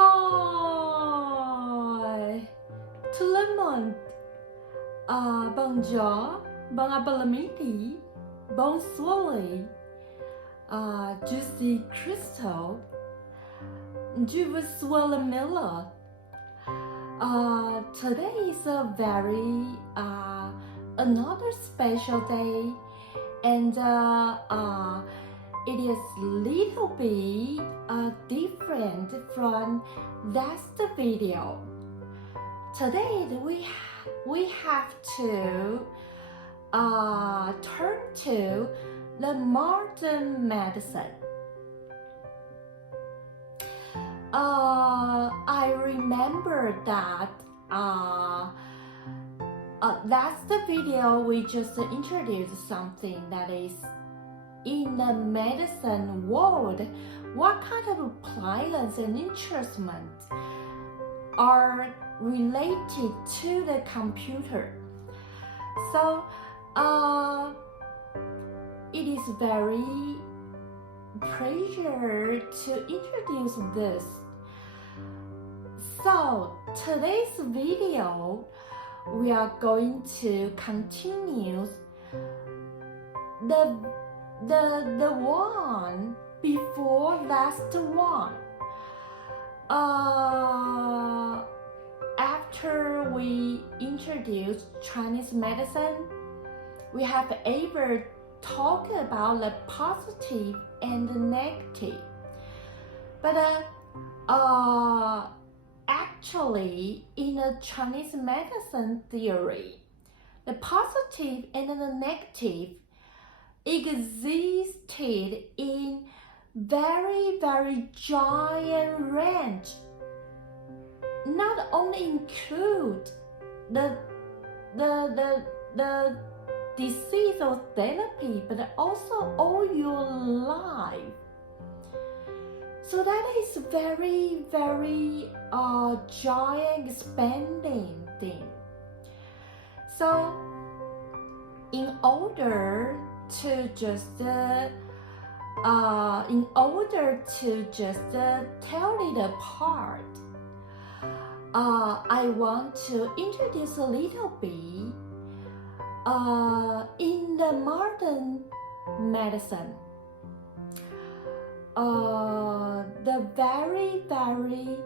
Hi, tout le monde. Bonjour, bon après-midi, bonsoir. Je suis Krystle. Je vous suis Miller. Today is a very another special day, and it is little bit different from last video. Today we have to turn to the modern medicine. I remember that last video we just introduced something that is in the medicine world. What kind of plants and instruments are related to the computer? So it is very pleasure to introduce this. So today's video we are going to continue the one before last one. After we introduce Chinese medicine, we have ever talk about the positive and the negative, but actually in the Chinese medicine theory, the positive and the negative existed in very giant range. Not only include the disease or therapy, but also all your life. So that is very giant expanding thing. So in order to just tell it apart, I want to introduce a little bit in the modern medicine. The very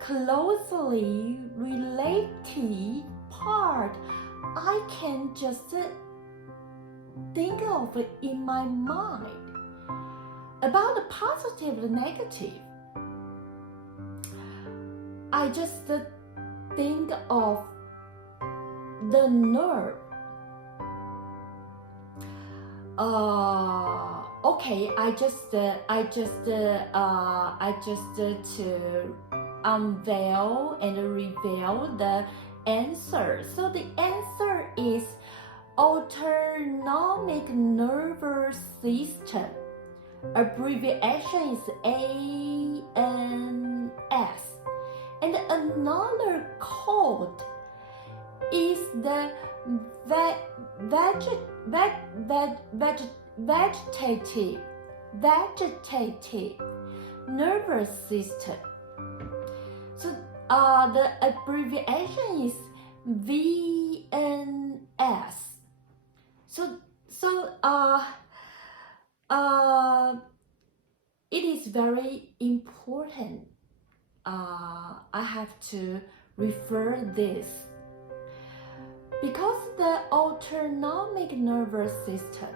closely related part I can just think of in my mind about the positive and negative. I just think of the nerve. Okay, I just to unveil and reveal the answer. So the answer is autonomic nervous system. Abbreviation is ANS. And another code is the vegetative nervous system. So the abbreviation is VNS. So it is very important. I have to refer this because the autonomic nervous system,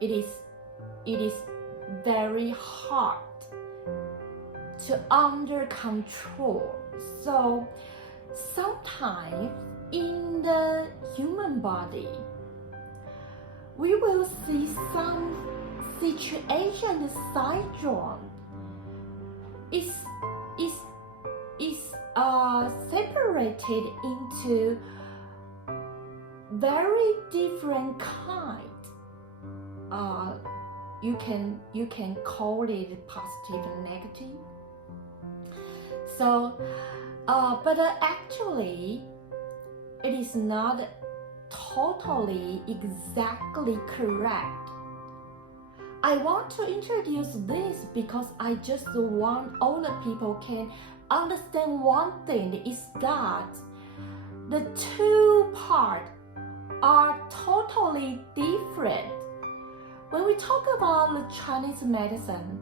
it is very hard to under control. So sometimes in the human body, we will see some situation, the syndrome is separated into very different kind. You can call it positive and negative. So, but actually, it is not totally exactly correct. I want to introduce this because I just want all the people can understand one thing is that the two parts are totally different. When we talk about the Chinese medicine,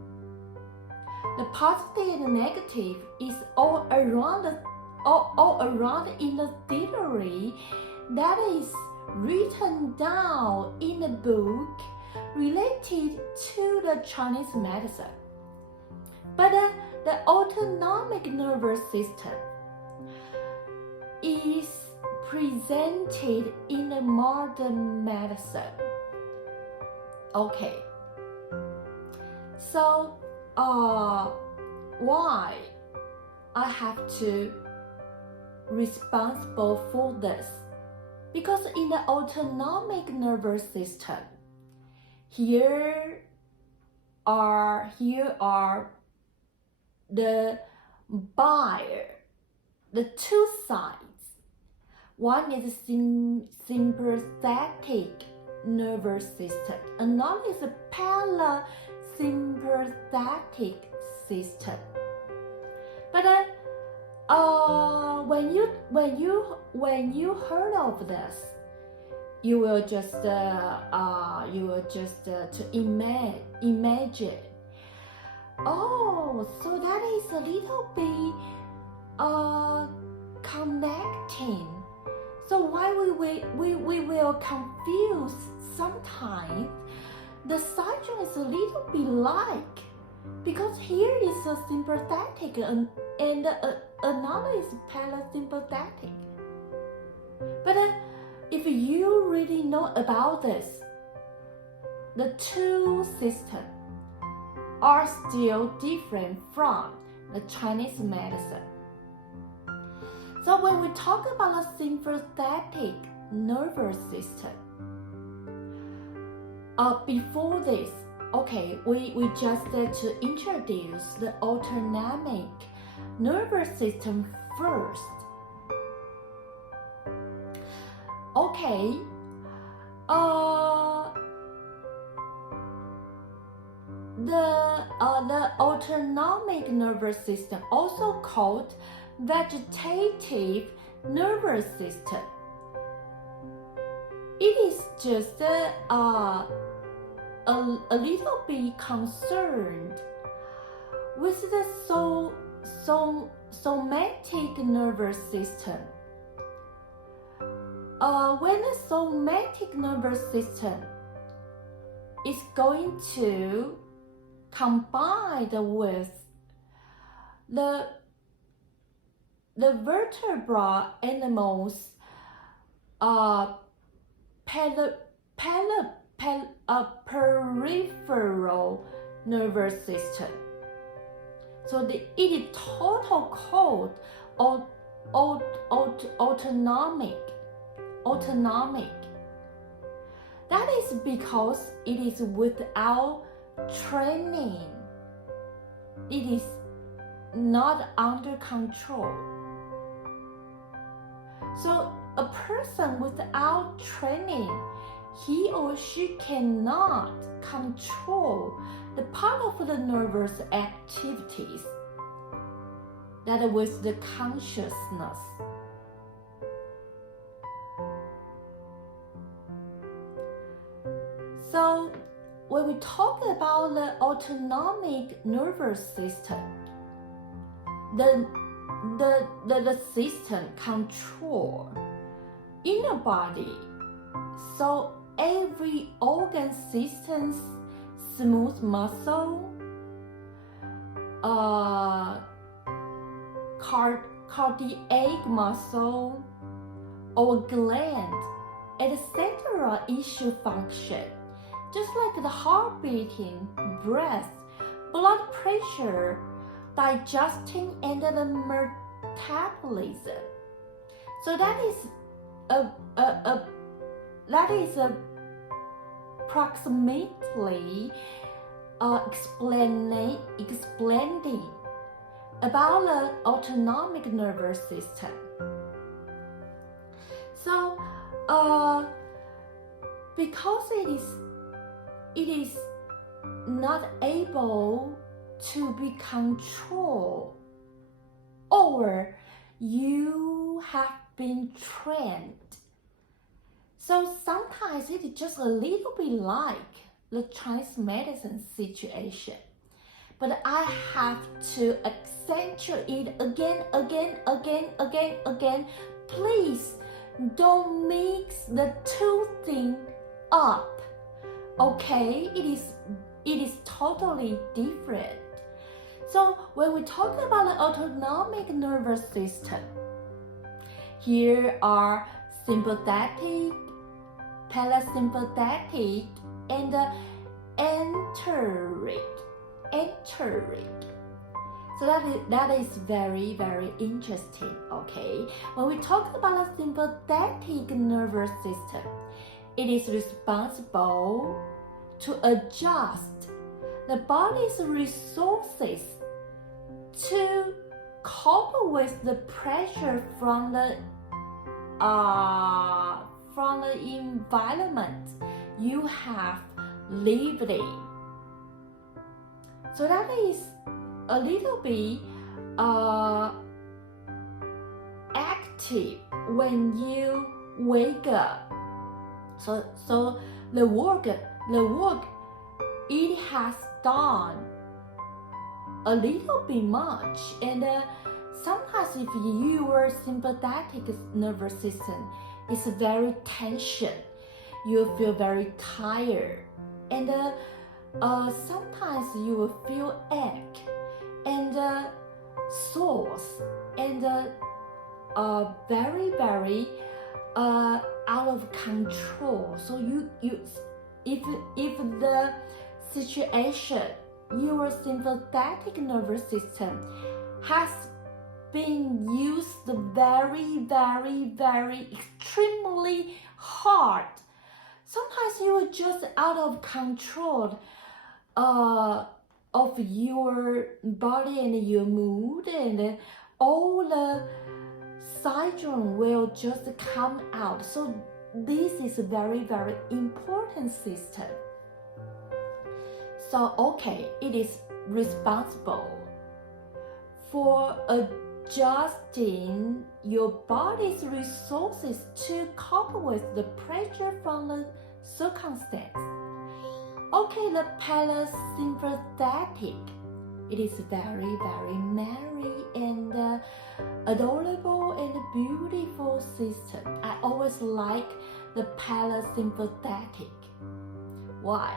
the positive and negative is all around in the theory that is written down in a book related to the Chinese medicine. But the autonomic nervous system is presented in the modern medicine. Okay, so why I have to responsible for this? Because in the autonomic nervous system, here are the two sides. One is sympathetic nervous system, another is a parasympathetic system. But when you heard of this, you will just to imagine. Oh, so that is a little bit connecting. So why we will confuse sometimes. The surgeon is a little bit like, because here is a sympathetic and another is parasympathetic. But if you really know about this, the two systems are still different from the Chinese medicine. So when we talk about the sympathetic nervous system, before this, okay, we just to introduce the autonomic nervous system first. Okay, the autonomic nervous system, also called vegetative nervous system. It is just a little bit concerned with the somatic nervous system. When the somatic nervous system is going to combine with the vertebral animals' peripheral nervous system. So it is total called autonomic. That is because it is without training. It is not under control. So a person without training, he or she cannot control the part of the nervous activities that with the consciousness. So when we talk about the autonomic nervous system, the system control inner body, so every organ system, smooth muscle, cardiac muscle, or gland, etc. issue function, just like the heart beating, breath, blood pressure, digesting, and the metabolism. So that is approximately explaining about the autonomic nervous system. So because it is not able to be controlled or you have been trained. So sometimes it's just a little bit like the Chinese medicine situation. But I have to accentuate it again. Please don't mix the two things up. Okay, it is totally different. So when we talk about the autonomic nervous system, here are sympathetic, parasympathetic, and enteric. So that is very, very interesting, okay? When we talk about the sympathetic nervous system, it is responsible to adjust the body's resources to cope with the pressure from the environment you have lived in. So that is a little bit active when you wake up. So the work it has done a little bit much, and sometimes if your sympathetic nervous system is very tension, you feel very tired, and sometimes you will feel ache and sores and very, very out of control. So if the situation, your sympathetic nervous system has been used very, very, very extremely hard, sometimes you are just out of control of your body and your mood, and all the syndrome will just come out. So this is a very, very important system. So okay, it is responsible for adjusting your body's resources to cope with the pressure from the circumstance. Okay, the parasympathetic, it is very, very merry and adorable and beautiful system. I always like the parasympathetic. Why?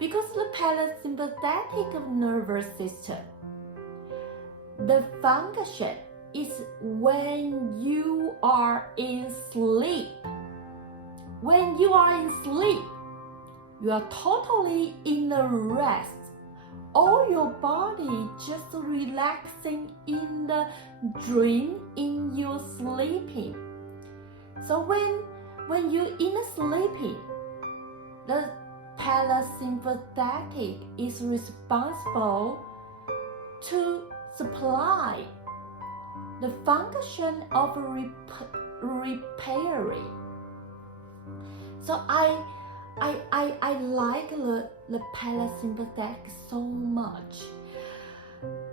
Because the parasympathetic nervous system, the function is when you are in sleep. When you are in sleep, you are totally in a rest. All your body just relaxing in the dream in your sleeping. So when you're in a sleeping, the parasympathetic is responsible to supply the function of repairing. So I like the parasympathetic so much.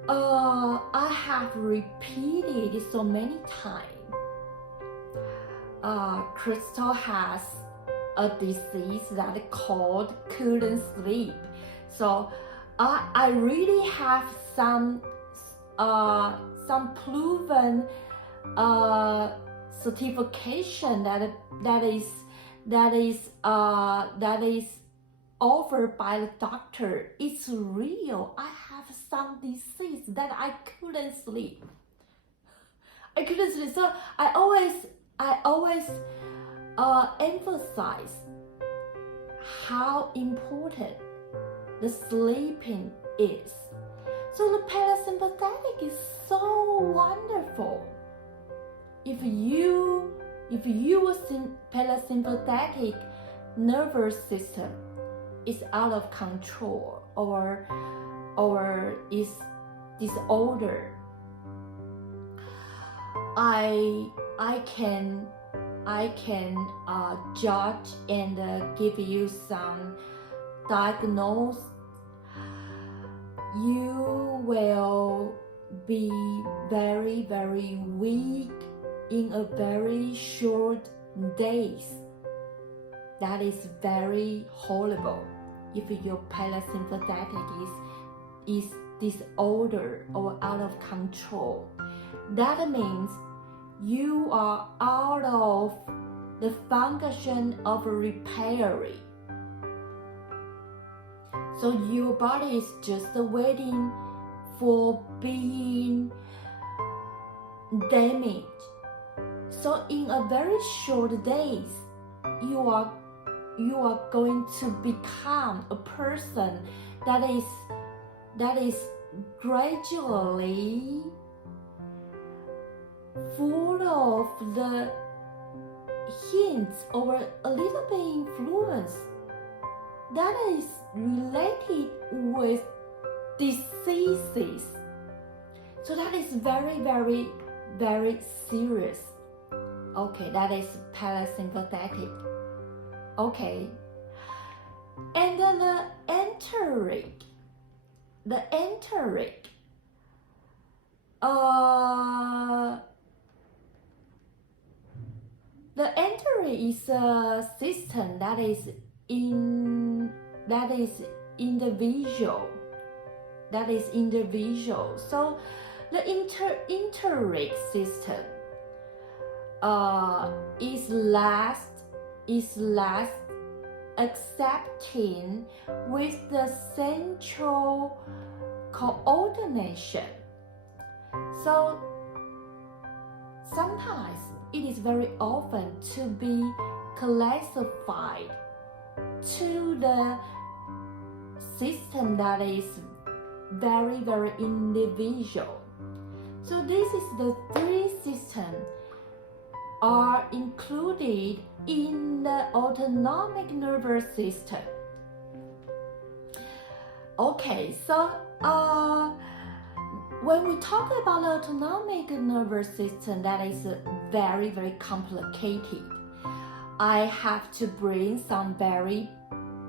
I have repeated it so many times. Krystle has a disease that is called couldn't sleep. So I really have some proven certification that is offered by the doctor. It's real. I have some disease that I couldn't sleep. So I always emphasize how important the sleeping is. So the parasympathetic is so wonderful. If your parasympathetic nervous system is out of control or is disordered, I can judge and give you some diagnosis. You will be very, very weak in a very short days. That is very horrible if your parasympathetic is disordered or out of control. That means you are out of the function of repairing. So your body is just waiting for being damaged. So in a very short days, you are going to become a person that is gradually full of the hints or a little bit influence that is related with diseases. So that is very, very, very serious. Okay, that is parasympathetic. Okay. And then the enteric. The enteric is a system that is individual. So the enteric system is less accepting with the central coordination. So sometimes it is very often to be classified to the system that is very, very individual. So this is the three systems are included in the autonomic nervous system. Okay, so when we talk about the autonomic nervous system, that is very, very complicated. I have to bring some very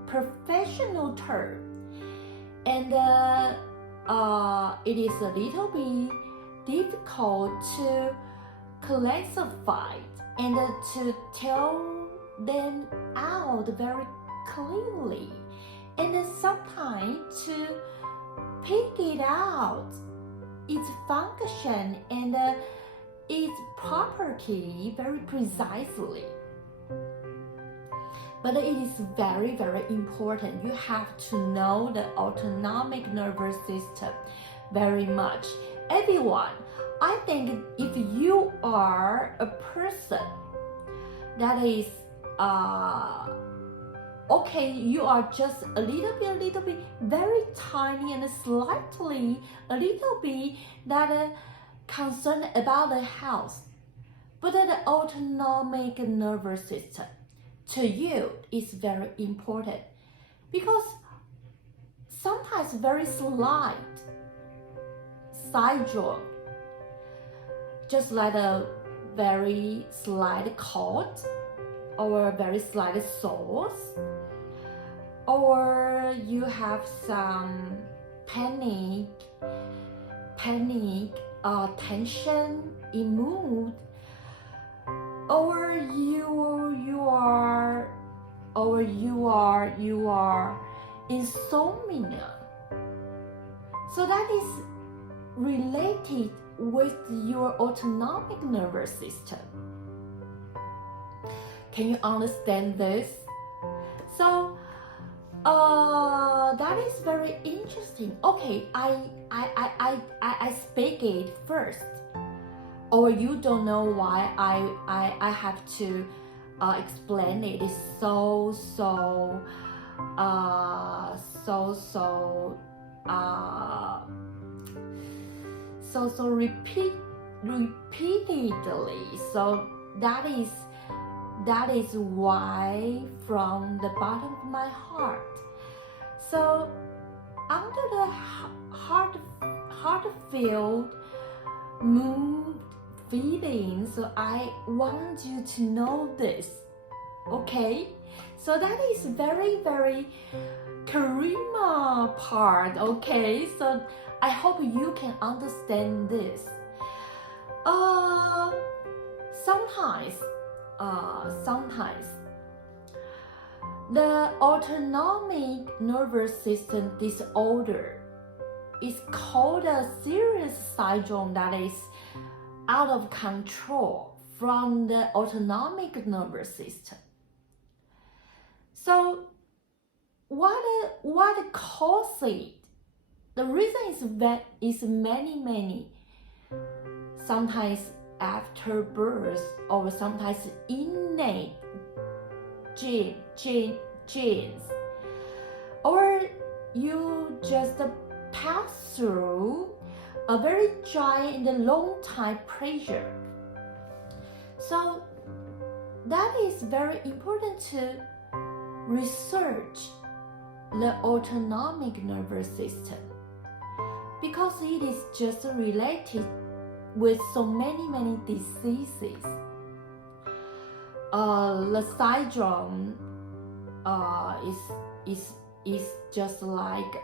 professional term, and it is a little bit difficult to classify and to tell them out very clearly, and sometimes to pick it out its function and its property very precisely. But it is very, very important. You have to know the autonomic nervous system very much. Everyone, I think if you are a person that is okay, you are just a little bit, very tiny and slightly a little bit that concerned about the health, but the autonomic nervous system to you is very important, because sometimes very slight syndrome, just like a very slight cold or a very slight sores, or you have some panic, tension in mood, or you are insomnia. So that is related with your autonomic nervous system. Can you understand this? So that is very interesting. Okay, I speak it first, or you don't know why I have to explain it. It's so repeatedly. So that is why from the bottom of my heart. So under the heart-filled mood feeling, so I want you to know this, okay? So that is very, very charisma part, okay? So I hope you can understand this. Sometimes the autonomic nervous system disorder is called a serious syndrome that is out of control from the autonomic nervous system. So what causes it? The reason is many. Sometimes after birth, or sometimes innate genes, or you just pass through a very giant and long time pressure. So that is very important to research the autonomic nervous system, because it is just related with so many diseases. The syndrome is just like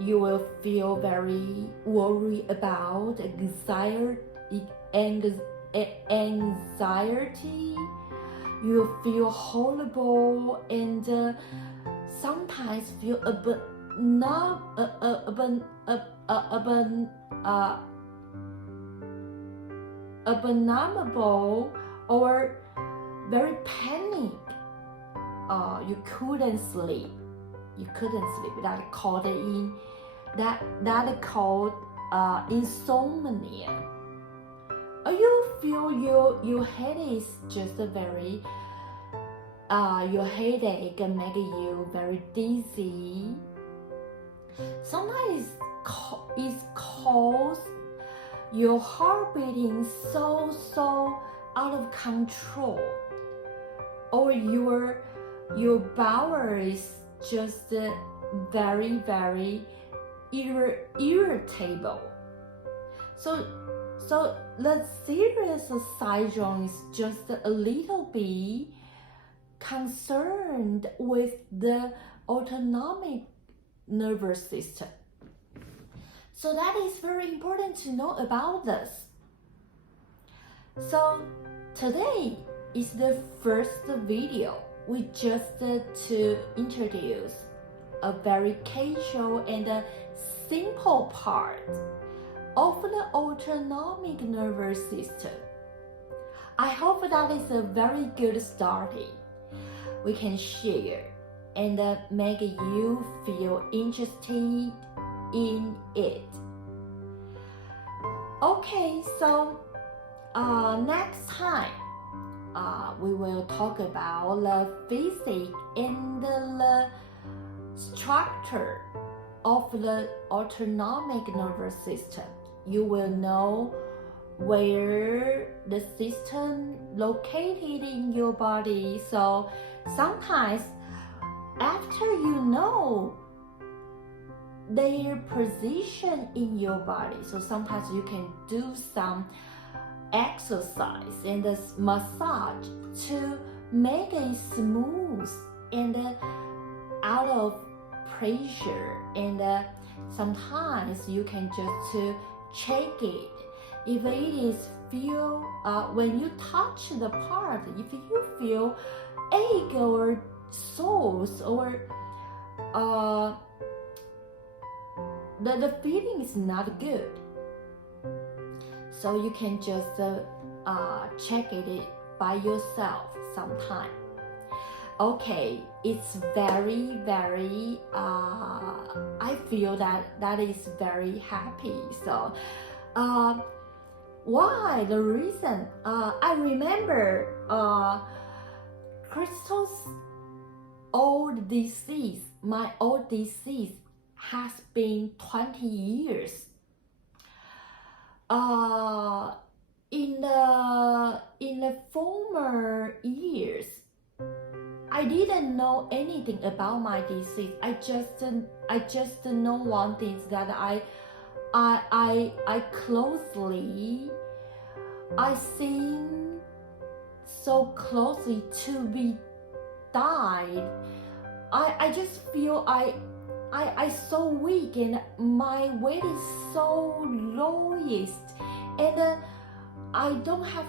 you will feel very worried about anxiety. You will feel horrible and sometimes feel abominable or very panic. You couldn't sleep. That called insomnia. Or you feel your head is just very your headache make you very dizzy. Sometimes it's cause your heart beating so out of control, or your bowel is just very irritable. So the serious syndrome is just a little bit concerned with the autonomic nervous system. So that is very important to know about this. So today is the first video. We just to introduce a very casual and a simple part of the autonomic nervous system. I hope that is a very good starting. We can share and make you feel interested in it. Okay, so next time we will talk about the physics and the structure of the autonomic nervous system. You will know where the system located in your body. So sometimes after you know their position in your body, so sometimes you can do some exercise and massage to make it smooth and out of pressure, and sometimes you can just to check it if it is feel when you touch the part, if you feel ache or sores or the feeling is not good, so you can just check it by yourself sometime. Okay, it's very I feel that is very happy. So why the reason I remember Krystle's old disease. My old disease has been 20 years. In the former years, I didn't know anything about my disease. I just know one thing, that I closely, I seen so closely to be died I just feel I so weak and my weight is so lowest, and I don't have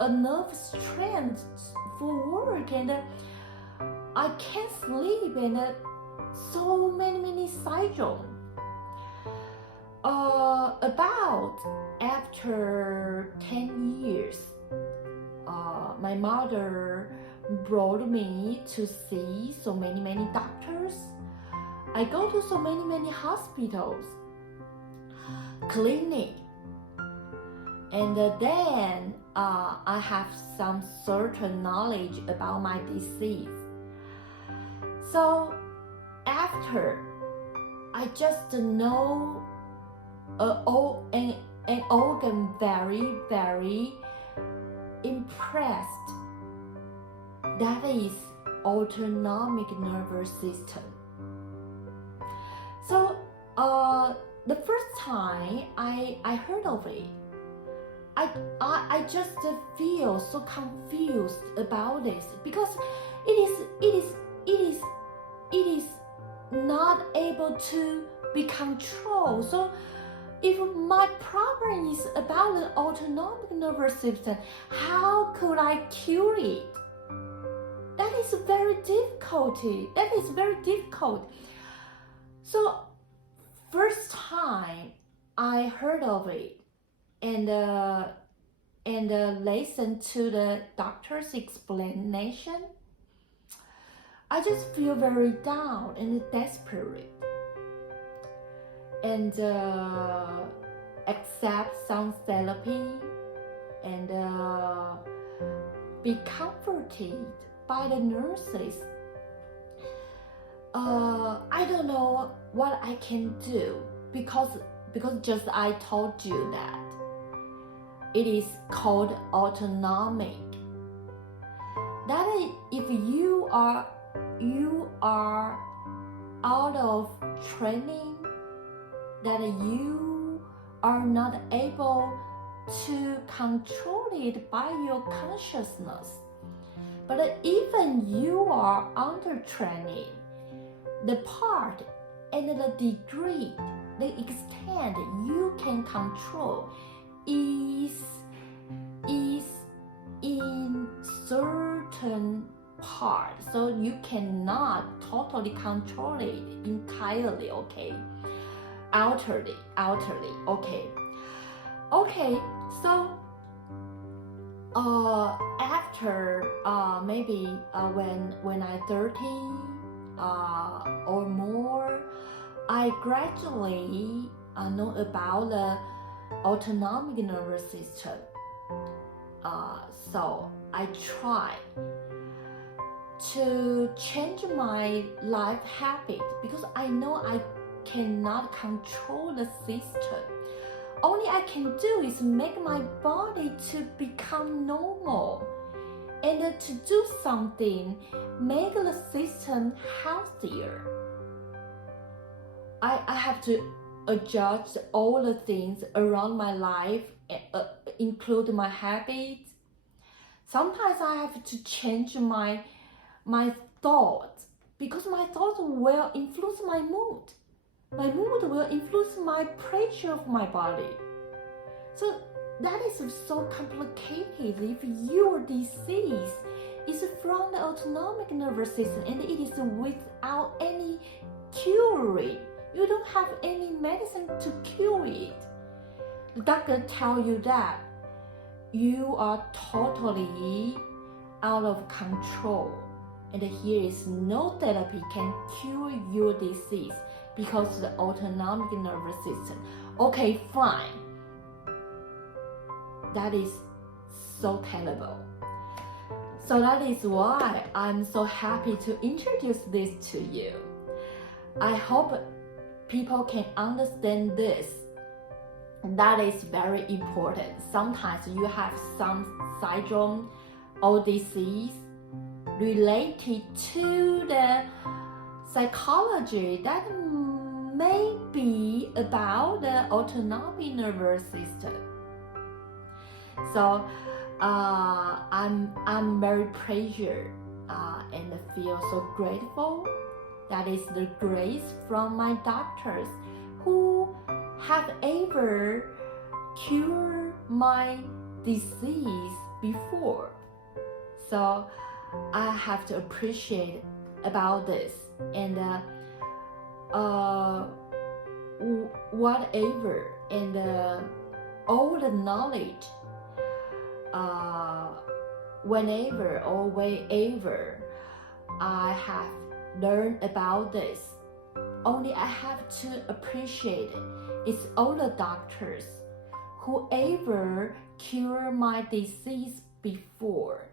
enough strength for work, and I can't sleep, and so many syndrome. About after 10 years, my mother brought me to see so many doctors. I go to so many hospitals, clinic, and then I have some certain knowledge about my disease. So after I just know an organ very impressed. That is autonomic nervous system. So the first time I heard of it, I just feel so confused about this, because it is not able to be controlled. So if my problem is about the autonomic nervous system, how could I cure it? That is very difficult. So first time I heard of it and listened to the doctor's explanation, I just feel very down and desperate, and accept some therapy and be comforted by the nurses. I don't know what I can do, because just I told you that it is called autonomic. That is, if you are out of training, that you are not able to control it by your consciousness. But even you are under training, the part and the degree, the extent you can control is in certain part. So you cannot totally control it entirely, okay? Outerly, okay. So after maybe when I 30 or more, I gradually know about the autonomic nervous system. So I try to change my life habit, because I know I cannot control the system. Only I can do is make my body to become normal, and to do something, make the system healthier. I have to adjust all the things around my life, include my habits. Sometimes I have to change my thoughts, because my thoughts will influence my mood. My mood will influence my pressure of my body. So that is so complicated. If your disease is from the autonomic nervous system and it is without any cure, you don't have any medicine to cure it. The doctor tell you that you are totally out of control, and here is no therapy can cure your disease because of the autonomic nervous system. Okay, fine. That is so terrible. So that is why I'm so happy to introduce this to you. I hope people can understand this. That is very important. Sometimes you have some syndrome or disease related to the psychology that may be about the autonomic nervous system. So I'm very and feel so grateful. That is the grace from my doctors who have ever cured my disease before. So I have to appreciate about this, and whatever and all the knowledge, whenever or wherever I have learned about this, only I have to appreciate it. It's all the doctors who ever cured my disease before.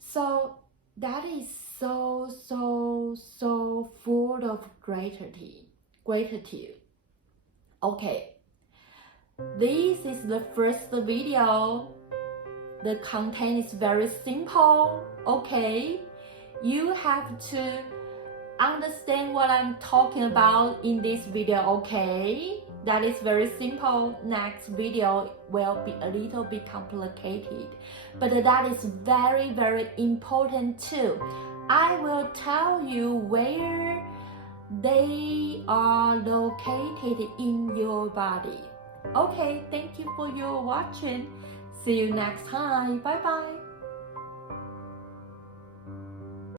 So that is so full of gratitude. Okay, this is the first video. The content is very simple. Okay, you have to understand what I'm talking about in this video. Okay, that is very simple. Next video will be a little bit complicated, but that is very important too. I will tell you where they are located in your body. Okay, thank you for your watching. See you next time. Bye bye.